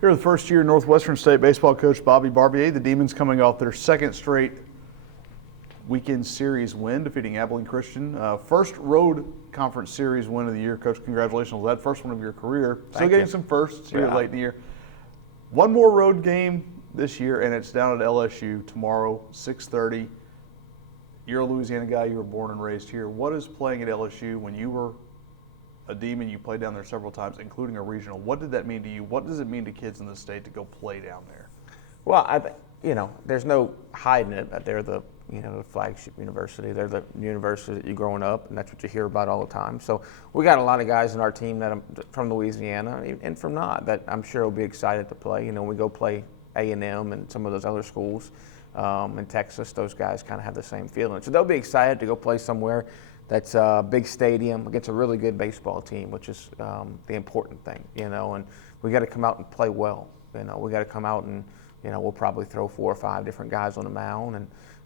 Here, the first-year Northwestern State baseball coach Bobby Barbier. The Demons coming off their second straight weekend series win, defeating Abilene Christian. First road conference series win of the year. Coach, congratulations on that first one of your career. Still getting some firsts here late in the year. One more road game this year, and it's down at LSU tomorrow, 6:30. You're a Louisiana guy. You were born and raised here. What is playing at LSU when you were a Demon? You played down there several times, including a regional. What did that mean to you? What does it mean to kids in the state to go play down there? Well, there's no hiding it. They're the flagship university. They're the university that you're growing up, and that's what you hear about all the time. So we got a lot of guys in our team that are from Louisiana and from not that I'm sure will be excited to play. We go play A&M and some of those other schools in Texas. Those guys kind of have the same feeling. So they'll be excited to go play somewhere that's a big stadium against a really good baseball team, which is the important thing, and we got to come out and play well. We got to come out and, we'll probably throw 4 or 5 different guys on the mound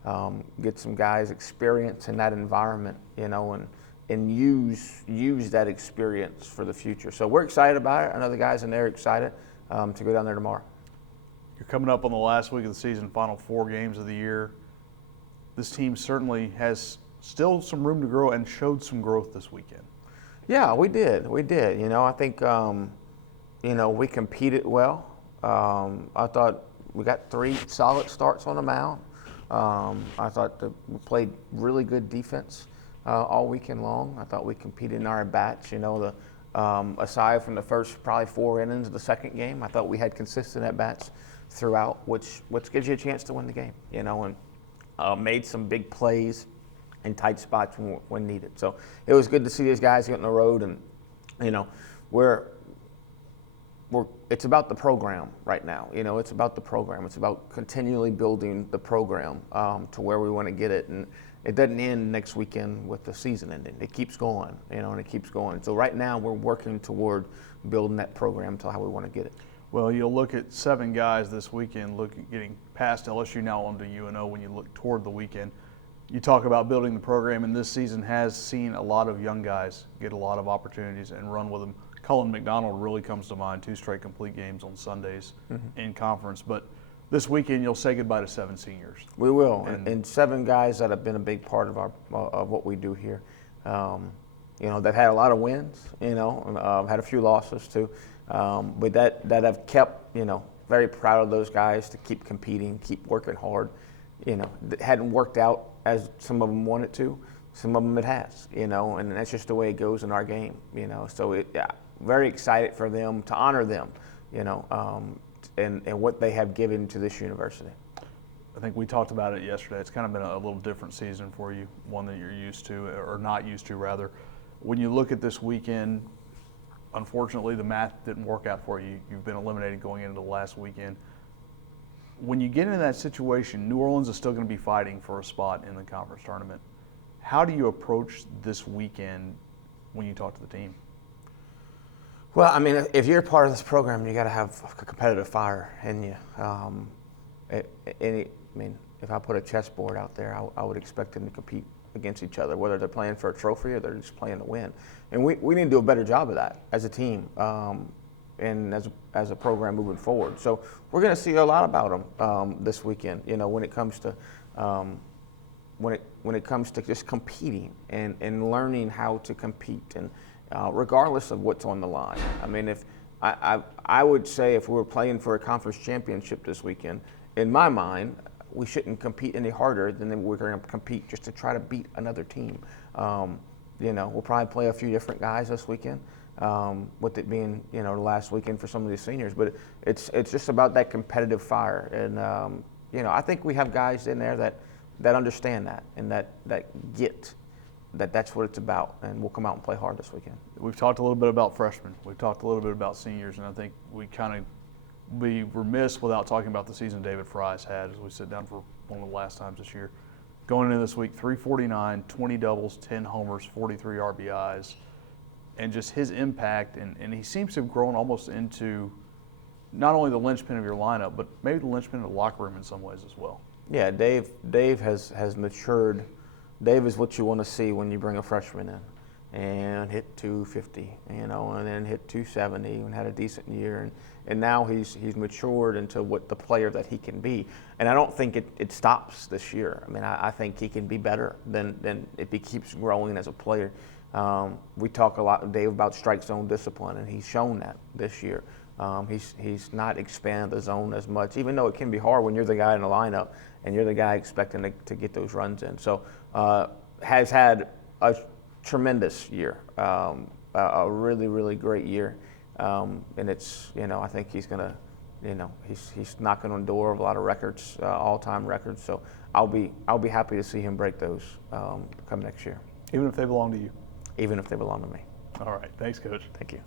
and get some guys experience in that environment, and use that experience for the future. So we're excited about it. I know the guys in there are excited to go down there tomorrow. You're coming up on the last week of the season, final 4 games of the year. This team certainly has still some room to grow and showed some growth this weekend. Yeah, we did. I think, we competed well. I thought we got 3 solid starts on the mound. I thought that we played really good defense all weekend long. I thought we competed in our at-bats. Aside from the first probably 4 innings of the second game, I thought we had consistent at-bats throughout, which gives you a chance to win the game, and made some big plays in tight spots when needed. So it was good to see these guys get on the road, and it's about the program right now. It's about the program. It's about continually building the program to where we want to get it, and it doesn't end next weekend with the season ending. It keeps going, and it keeps going. So right now we're working toward building that program to how we want to get it. Well, you'll look at 7 guys this weekend, getting past LSU now onto UNO when you look toward the weekend. You talk about building the program, and this season has seen a lot of young guys get a lot of opportunities and run with them. Cullen McDonald really comes to mind, 2 straight complete games on Sundays in conference. But this weekend, you'll say goodbye to 7 seniors. We will, and 7 guys that have been a big part of what we do here. They've had a lot of wins, had a few losses too. But that have kept, very proud of those guys to keep competing, keep working hard. It hadn't worked out as some of them wanted to. Some of them it has, and that's just the way it goes in our game, So very excited for them, to honor them, and what they have given to this university. I think we talked about it yesterday. It's kind of been a little different season for you, one that you're used to, or not used to rather. When you look at this weekend, unfortunately the math didn't work out for you. You've been eliminated going into the last weekend. When you get into that situation, New Orleans is still going to be fighting for a spot in the conference tournament. How do you approach this weekend when you talk to the team? Well, if you're part of this program, you got to have a competitive fire in you. If I put a chessboard out there, I would expect them to compete against each other, whether they're playing for a trophy or they're just playing to win. And we need to do a better job of that as a team. And as a program moving forward. So we're going to see a lot about them this weekend, when it comes to when it comes to just competing and learning how to compete, and regardless of what's on the line. If I would say if we were playing for a conference championship this weekend, in my mind, we shouldn't compete any harder than we're going to compete just to try to beat another team. We'll probably play a few different guys this weekend. With it being, the last weekend for some of these seniors, but it's just about that competitive fire, and I think we have guys in there that understand that and that get that's what it's about, and we'll come out and play hard this weekend. We've talked a little bit about freshmen. We've talked a little bit about seniors, and I think we kind of be remiss without talking about the season David Fry's had as we sit down for one of the last times this year. Going into this week, 349, 20 doubles, 10 homers, 43 RBIs. And just his impact, and he seems to have grown almost into not only the linchpin of your lineup, but maybe the linchpin of the locker room in some ways as well. Yeah, Dave has matured. Dave is what you want to see when you bring a freshman in. and hit 250, and then hit 270 and had a decent year. And now he's matured into what the player that he can be. And I don't think it stops this year. I mean, I think he can be better than if he keeps growing as a player. We talk a lot, Dave, about strike zone discipline, and he's shown that this year. He's not expanded the zone as much, even though it can be hard when you're the guy in the lineup and you're the guy expecting to get those runs in. So has had a tremendous year, a really, really great year. And it's, I think he's going to, he's knocking on the door of a lot of records, all-time records. So I'll be happy to see him break those come next year. Even if they belong to you? Even if they belong to me. All right. Thanks, Coach. Thank you.